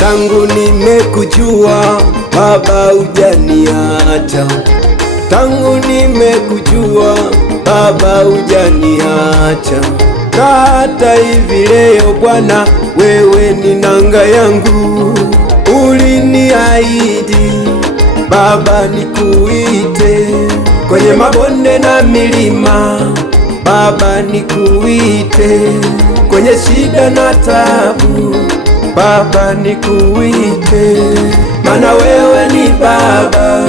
Tangu nimekujua Baba hujaniacha, tangu nimekujua Baba hujaniacha. Na hata hivi leo Bwana, wewe ni nanga yangu. Uliniahidi Baba nikuite kwenye mabonde na milima, Baba nikuite kwenye shida na tabu, Baba nikuite, mana wewe ni Baba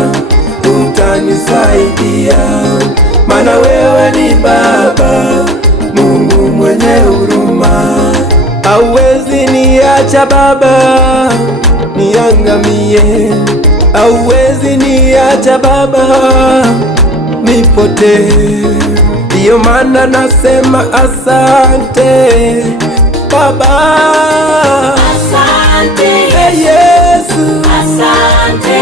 utanisaidia, mana wewe ni Baba Mungu mwenye huruma. Hauwezi niacha Baba niangamie, hauwezi niacha Baba nipotee. Ndiyo maana nasema asante Baba, asante Yesu, asante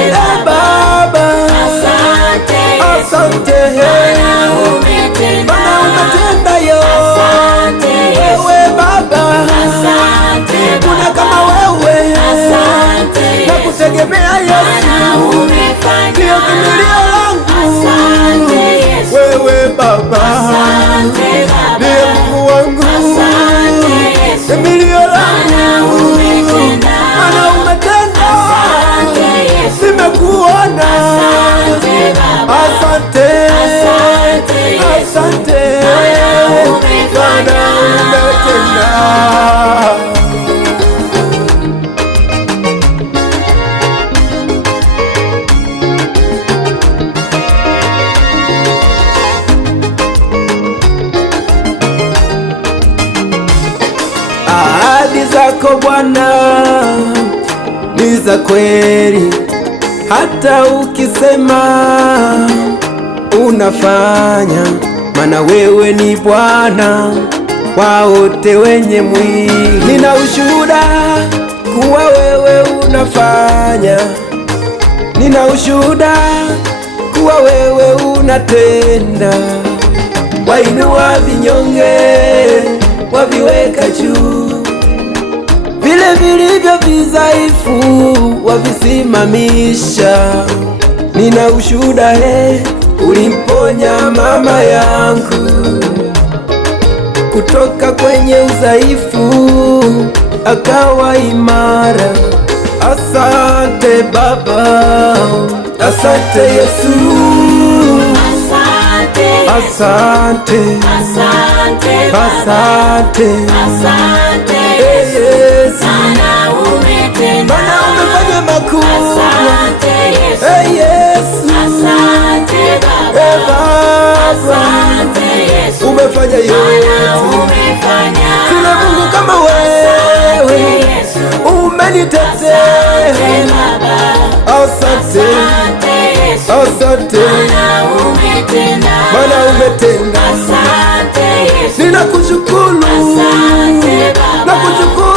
Baba, asante asante Bwana umetenda, Bwana umetenda yo, asante Yesu, wewe Baba, asante kuna Baba, kama wewe, asante na Yesu, kutegemea Bwana Yesu, umefanya, ndiyo kimbilio langu, asante Yesu, wewe Baba, asante Baba, ndiye Mungu wangu, asante Yesu, kimbilio Bwana langu, umetenda, Bwana umetenda, asante Yesu, nimekuona, asante Baba, asante, asante Yesu, asante, Bwana umefanya, Bwana umetenda. Ahadi zako Bwana ni za kweli, hata ukisema unafanya, mana wewe ni Bwana wa wote wenye mwili. Nina ushuhuda kuwa wewe unafanya, nina ushuhuda kuwa wewe unatenda. Wainua vinyonge waviweka juu, vile vilivyo vidhaifu wavisimamisha. Nina ushuhuda ulimponya mama yangu kutoka kwenye udhaifu akawa imara. Asante Baba, asante Yesu, asante, asante Baba, asante, asante Yesu, Bwana umetenda, Bwana umefanya makubwa, asante Yesu, Yesu, asante Baba, Baba, asante Yesu, umefanya Bwana yote, umefanya, sina Mungu kama wewe, Yesu, umenitetea, asante Baba, asante, asante Yesu, asante, Bwana umetenda, Bwana umetenda, asante Yesu, ninakushukuru, asante Baba, nakushukuru